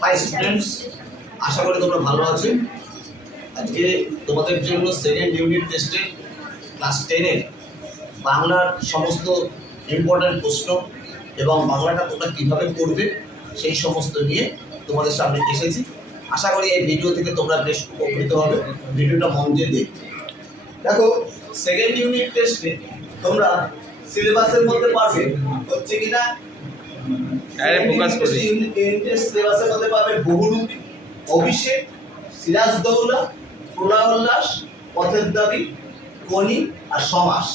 High students আশা করি তোমরা ভালো আছো। আজকে তোমাদের জন্য সেকেন্ড ইউনিট টেস্টে ক্লাস টেনের বাংলার সমস্ত ইম্পর্ট্যান্ট প্রশ্ন এবং বাংলাটা তোমরা কীভাবে পড়বে সেই সমস্ত নিয়ে তোমাদের সামনে এসেছি। আশা করি এই ভিডিও থেকে তোমরা বেশ উপকৃত হবে। ভিডিওটা মন দিয়ে দেখবে। দেখো সেকেন্ড ইউনিট টেস্টে তোমরা সিলেবাসের মধ্যে পারবে হচ্ছে কিনা আরে পাবে বহুরূপী। অভিষেক পথের দাবি আর সমাস।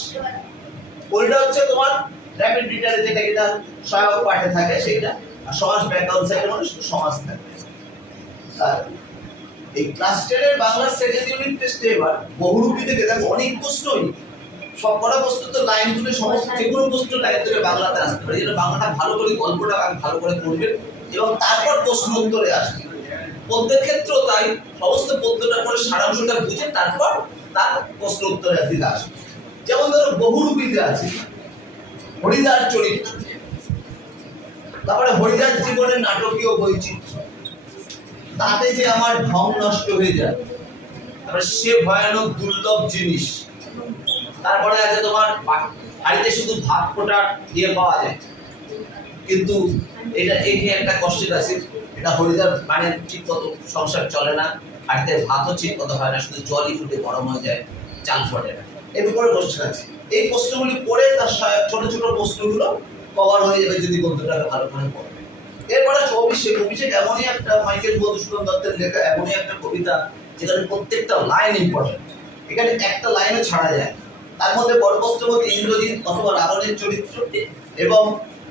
হচ্ছে তোমার র্যাপিড রিটারে যেটা কিনা সহায়ক পাঠে থাকে সেইটা। আর সমাস ব্যাকগ্রাউন্ড সাইডের মানে শুধু সমাস থাকে। আর এই ক্লাস টেনের বাংলার সেকেন্ড ইউনিট টেস্টে এবার বহুরূপী থেকে দেখো, অনেক প্রশ্নই সব কটা প্রশ্ন তো লাইন তুলে সমস্ত যে কোনো প্রশ্ন লাইন তুলে বাংলাতে আসতে পারে। যেন বাংলাটা ভালো করে গল্পটা ভালো করে পড়বেন এবং তারপর প্রশ্ন উত্তরে আসবে। পদ্যের ক্ষেত্রেও তাই। সমস্ত পদ্যটা পরে সারাংশটা বুঝে তারপর তার প্রশ্ন উত্তরের দিকে আসবে। যেমন ধরো বহুরূপীতে আছে হরিদার চরিত্র। তারপরে হরিদার জীবনের নাটকীয় বৈচিত্র্য। তাতে যে আমার ঢং নষ্ট হয়ে যায় তারপরে সে ভয়ানক দুর্লভ জিনিস। তারপরে আছে তোমার বাড়িতে শুধু ভাত ফোটার ইয়ে পাওয়া যায়। কিন্তু এটা এই নিয়ে একটা কষ্টের আছে, এটা হরিদার মানে ঠিক মতো সংসার চলে না, বাড়িতে ভাতও ঠিক মতো হয় না, শুধু জলই ফুটে গরম হয়ে যায় চাল ফোটে না এর উপরে কোশ্চেন আছে। এই প্রশ্নগুলি পড়ে তার ছোট ছোট প্রশ্নগুলো কভার হয়ে যাবে যদি বন্ধুটাকে ভালো করে পড়ে। এরপরে অভিষেক। অভিষেক এমনই একটা মাইকেল মধুসূদন দত্তের লেখা, এমনই একটা কবিতা, যেখানে প্রত্যেকটা লাইন ইম্পর্টেন্ট এখানে একটা লাইনও ছাড়া যায়। তার মধ্যে বরপস্তের মধ্যে ইন্দ্রজিৎ অথবা রাবণের চরিত্র এবং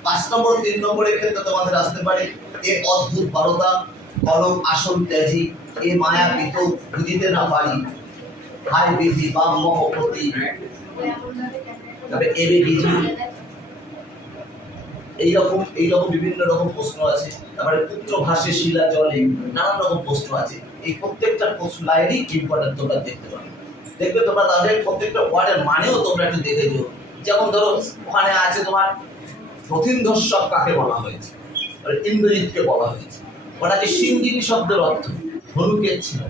পাঁচ নম্বর, তিন নম্বরের ক্ষেত্রে তোমাদের আসতে পারে এ অদ্ভুত বারতা কলম আসন ত্যাজি, এ মায়া পিত, বুঝিতে না পারি। হাই বিধি বা মহপতি তবে এবে বিধি। এইরকম এইরকম বিভিন্ন রকম প্রশ্ন আছে। তারপরে পুত্র ভাষে শিলা জলে, নানান রকম প্রশ্ন আছে। এই প্রত্যেকটা প্রশ্ন লাইনই ইম্পর্টেন্ট তোমরা দেখতে পাবে। দেখবে তোমরা তাদের প্রত্যেকটা ওয়ার্ডের মানেও তোমরা একটু দেখেছ যেমন ধরো, ওখানে আছে তোমার প্রথিন্দস্বর কাকে বলা হয়েছে? ইন্দ্রজিৎকে বলা হয়েছে। ওটা যে সিঞ্জিনী শব্দের অর্থ, ধনুকের ছিল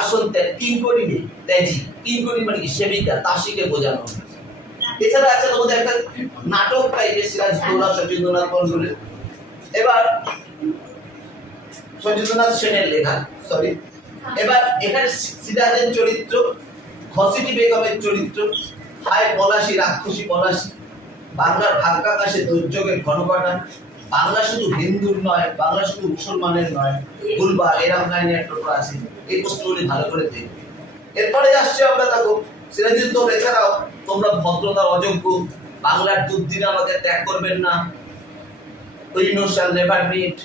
আসন ত্যাগ কিঙ্করিনী ত্যাজি। কিঙ্করি মানে কি? সেবিকা তাসিকে বোঝানো এছাড়া আছে তোমাদের একটা নাটক টাইপের সিরাজ দৌলা সচিন্দ্রনাথ এবার সচিন্দ্রনাথ সেনের লেখা সরি এবার এখানে সিরাজের চরিত্র ঘসিটি বেগমের চরিত্র, হায় পলাশি, রাক্ষসী পলাশি। বাংলার ভাগ্যাকাশে দুর্যোগের ঘনঘটা। বাংলা শুধু হিন্দুর নয়, বাংলা শুধু মুসলমানের নয় গুলবা এরকম লাইনে একটা আছে। এই প্রশ্নগুলি ভালো করে দেখবে। এরপরে আসছে আমরা দেখো সিরাজুদ্দ এছাড়াও তোমরা ভদ্রতার অযোগ্য। বাংলার দুর্দিন আমাকে ত্যাগ করবেন না। We no shall never meet.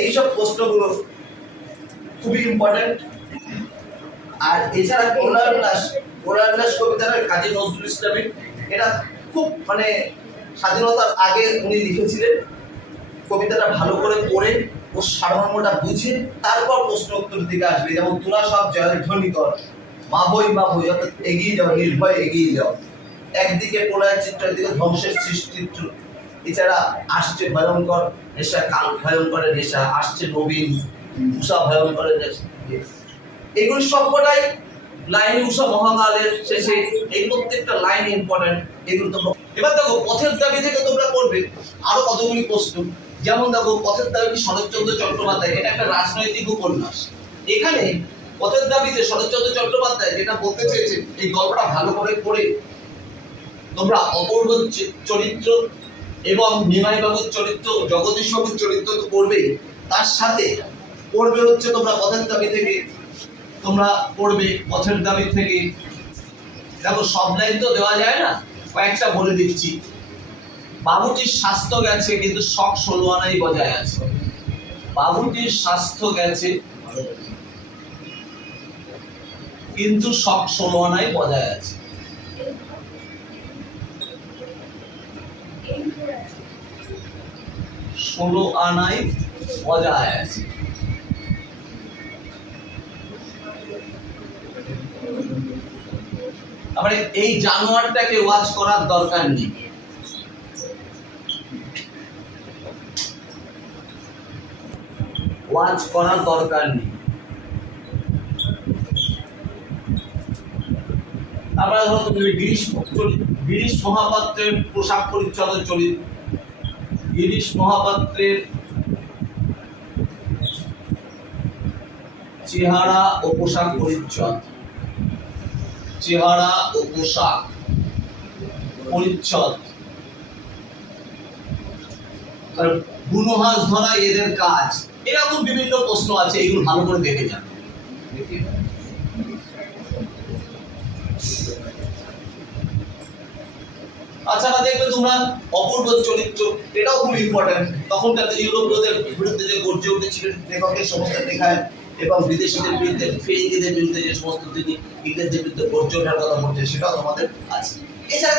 এইসব প্রশ্নগুলো খুবই ইম্পর্টেন্ট আর এছাড়া কোরআনাস কোরআনাস কবিতার কাজী নজরুল ইসলামের এটা খুব মানে স্বাধীনতার আগে উনি লিখেছিলেন। কবিতাটা ভালো করে পড়ে ও সারমর্মটা বুঝে তারপর প্রশ্ন উত্তর দিকে আসবে। যেমন, তোরা সব জয়ের ধ্বনি কর মা বই মা বই, অর্থাৎ এগিয়ে যাও, নির্ভয় এগিয়ে যাও। একদিকে প্রলয়ের চিত্র একদিকে ধ্বংসের সৃষ্টিত্র এছাড়া আসছে ভয়ঙ্কর নেশা, কাল ভয়ঙ্করের নেশা, আসছে নবীন। উষা ভয়ঙ্করের এগুলো সবকটাই লাইন উষা মহাকালের শেষে, এই প্রত্যেকটা লাইন ইম্পর্টেন্ট এগুলো তোমরা এবার দেখো, পথের দাবি থেকে তোমরা করবে। আরও কতগুলি প্রশ্ন। যেমন দেখো, পথের দাবি শরৎচন্দ্র চট্টোপাধ্যায়? এটা একটা রাজনৈতিক উপন্যাস। এখানে পথের দাবিতে শরৎচন্দ্র চট্টোপাধ্যায় যেটা বলতে চেয়েছে, এই গল্পটা ভালো করে পড়ে। তোমরা অপূর্ব চরিত্র এবং নিমাই বাবুর চরিত্র জগদীশ বাবুর চরিত্র তো পড়বে তার সাথে পড়বে হচ্ছে তোমরা পথের দাবি থেকে, তোমরা পড়বে পথের দাবি থেকে। দেখো, সব লাইন তো দেওয়া যায় না? কয়েকটা বলে দিচ্ছি। বাবুটির স্বাস্থ্য গেছে, কিন্তু শখ ষোলো বজায় আছে। বাবুটির স্বাস্থ্য গেছে কিন্তু শখ ষোলো বজায় আছে। ষোলো আনাই বজায় আছে। তারপরে এই জানোয়ারটাকে ওয়াচ করার দরকার নেই। ওয়াচ করার দরকার নেই। তারপরে ধরো তুমি গিরিশ গিরিশ মহাপাত্রের পোশাক পরিচ্ছদের চলিত গিরিশ মহাপাত্রের চেহারা ও পোশাক পরিচ্ছদ। চেহারা ও পোশাক পরিচ্ছদ। ধরা এদের কাজ। এরকম বিভিন্ন প্রশ্ন আছে, এগুলো ভালো করে দেখে যান। তাছাড়া দেখবে তোমরা অপূর্ব চরিত্র, এটাও খুব ইম্পর্টেন্ট তখনকার ইউরোপীয়দের বিরুদ্ধে যে গর্জে উঠেছিলেন লেখকের সমস্ত লেখায়। এবং বিদেশিদের বিরুদ্ধে, ফেরিঙ্গিদের বিরুদ্ধে যে সমস্ত তিনি ইংরেজদের বিরুদ্ধে গর্জে ওঠার কথা বলছেন, সেটাও তোমাদের আছে। এছাড়া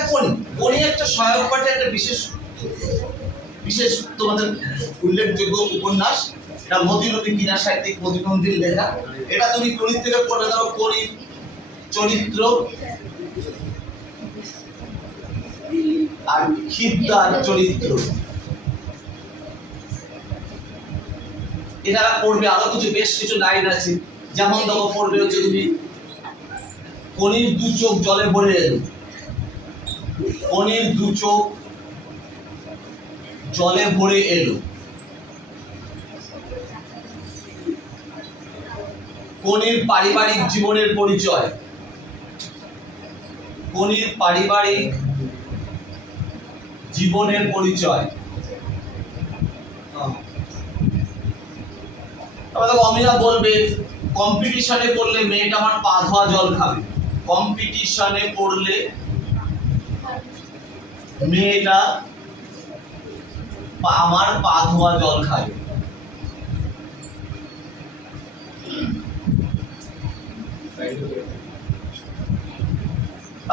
কোনি একটা সহায়ক পাঠে একটা বিশেষ বিশেষ তোমাদের উল্লেখযোগ্য উপন্যাস, এটা কিনা সাহিত্যিক মতিনন্দীর লেখা, এটা তুমি গণিত থেকে পড়ে দাও করি, চরিত্র, আর খিদ্দার চরিত্র। এছাড়া পড়বে, আরও কিছু, বেশ কিছু লাইন আছে। যেমন দেখো পড়বে হচ্ছে তুমি কনির দু চোখ জলে ভরে এলো কনির দু চোখ জলে ভরে এলো। কনির পারিবারিক জীবনের পরিচয়। কনির পারিবারিক জীবনের পরিচয়। তারপরে দেখো বলবে কম্পিটিশনে পড়লে মেয়েটা আমার পা ধোয়া জল খাবে। কম্পিটিশনে পড়লে মেয়েটা আমার পা ধোয়া জল খাবে।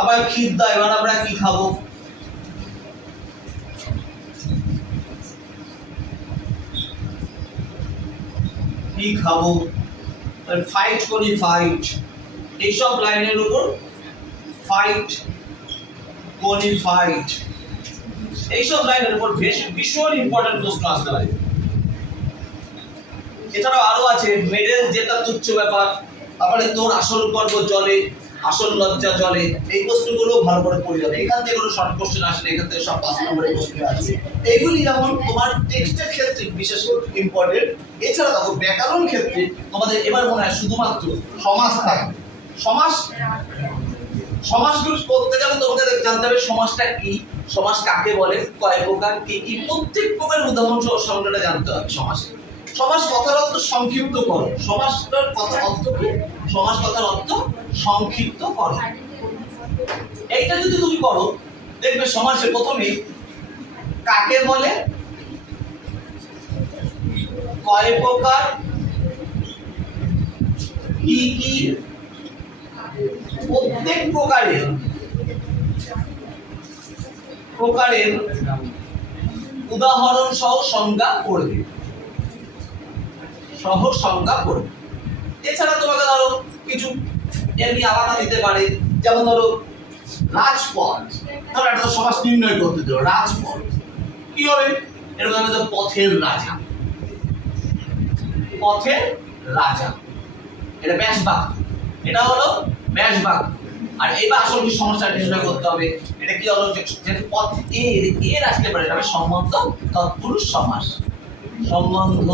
আবার খিদ্দা, এবার আমরা কি খাব? কি খাব ফাইট করি ফাইট এইসব লাইনের উপর ফাইট করি ফাইট এইসব লাইনের উপর বেশ, ভীষণ ইম্পর্টেন্ট প্রশ্ন আসতে পারে। এছাড়াও আরও আছে, মেডেল যেটা তুচ্ছ ব্যাপার। তারপরে তোর আসল গর্ব জলে আসল লজ্জা জলে এই প্রশ্নগুলো ভালো করে পড়ে যাবে। এখান থেকে কোনো শর্ট কোশ্চেন আসলে এখান থেকে সব পাঁচ নম্বরের প্রশ্ন আসবে এইগুলি যেমন তোমার টেক্সটের ক্ষেত্রে বিশেষ করে ইম্পর্টেন্ট এছাড়া দেখো ব্যাকরণ ক্ষেত্রে তোমাদের এবার মনে হয় শুধুমাত্র সমাজ থাকবে। সমাজ সমাজগুলো করতে গেলে তোমাকে জানতে হবে সমাজটা কি সমাজ কাকে বলে, কয় প্রকার, কি কি, প্রত্যেক প্রকারের উদাহরণ সহ সংজ্ঞাটা জানতে হবে সমাজ সমাজ কথার অর্থ সংক্ষিপ্ত করো। সমাজটার কথার অর্থ কি? সমাজ কথার অর্থ সংক্ষিপ্ত করো। এইটা যদি তুমি করো, দেখবে সমাজে প্রথমে কাকে বলে? কয় প্রকার? কি কি? প্রত্যেক প্রকারের। প্রকারের উদাহরণ সহ সংজ্ঞা করবে সহ সংজ্ঞা করবে এছাড়া তোমাকে ধরো কিছু এমনি আলাদা দিতে পারে, যেমন ধরো, রাজপথ। ধরো একটা সমাজ নির্ণয় করতে দিল রাজপথ। কি হবে? এরকম হবে পথের রাজা। পথের রাজা। এটা ব্যাস বাক্য এটা হলো ব্যাস বাক্য আর এবার আসল কি নির্ণয় করতে হবে, এটা কি হলো? যেহেতু পথ এর এর আসতে পারে এটা সম্বন্ধ তৎপুরুষ সমাস। সম্বন্ধ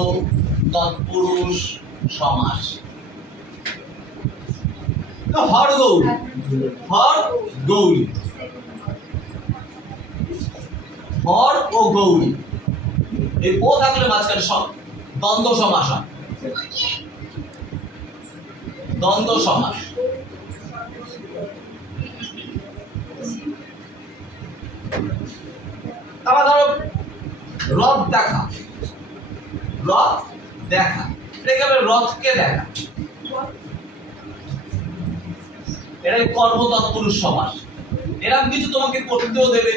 তৎপুরুষ সমাস। হর গৌরী হর গৌরী। হর ও গৌরী। এই ও থাকলে মাঝখানে দ্বন্দ্ব সমাস হয়। দ্বন্দ্ব সমাস। তারপর ধরো রথ দেখা। রথ দেখা। এটাকে রথকে দেখা? এটা কর্ম তৎপুরুষ সমাস এরকম কিছু তোমাকে করতেও দেবে।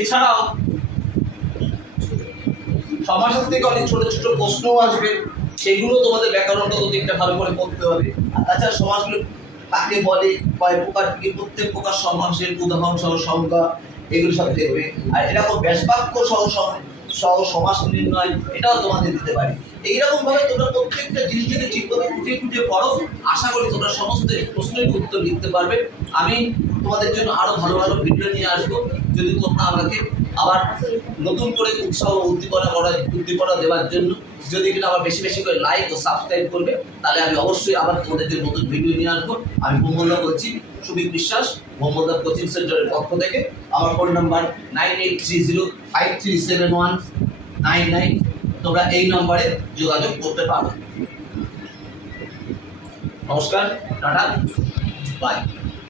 এছাড়াও থেকে অনেক ছোট ছোট প্রশ্নও আসবে। সেগুলো তোমাদের ব্যাকরণগত দিকটা ভালো করে পড়তে হবে। আর তাছাড়া সমাজগুলো কাকে বলে, কয় প্রকার কি, প্রত্যেক প্রকার সমাসের উদাহরণ সহ সংজ্ঞা, এগুলো সব দেখবে আর এরকম ব্যাসবাক্য সহ সহ সমাস নির্ণয় এটাও তোমাদের দিতে পারি। এইরকম ভাবে তোমরা প্রত্যেকটা জিনিসটাকে ঠিক করে খুঁটিয়ে খুঁটিয়ে পড়ো। আশা করি তোমরা সমস্ত প্রশ্নের উত্তর লিখতে পারবে। আমি তোমাদের জন্য আরও ভালো ভালো ভিডিও নিয়ে আসব। যদি তোমরা আমাকে আবার নতুন করে উৎসাহ উদ্দীপনা করা উদ্দীপনা দেওয়ার জন্য যদি কিনা আবার বেশি বেশি করে লাইক ও সাবস্ক্রাইব করবে, তাহলে আমি অবশ্যই আবার তোমাদের জন্য নতুন ভিডিও নিয়ে আসব। আমি মঙ্গলদা বলছি সুবীর বিশ্বাস মোহাম্মদা কোচিং সেন্টারের পক্ষ থেকে। আমার phone number nine eight three zero five three seven one nine nine তোমরা এই নম্বরে যোগাযোগ করতে পারো। নমস্কার, টাটা বাই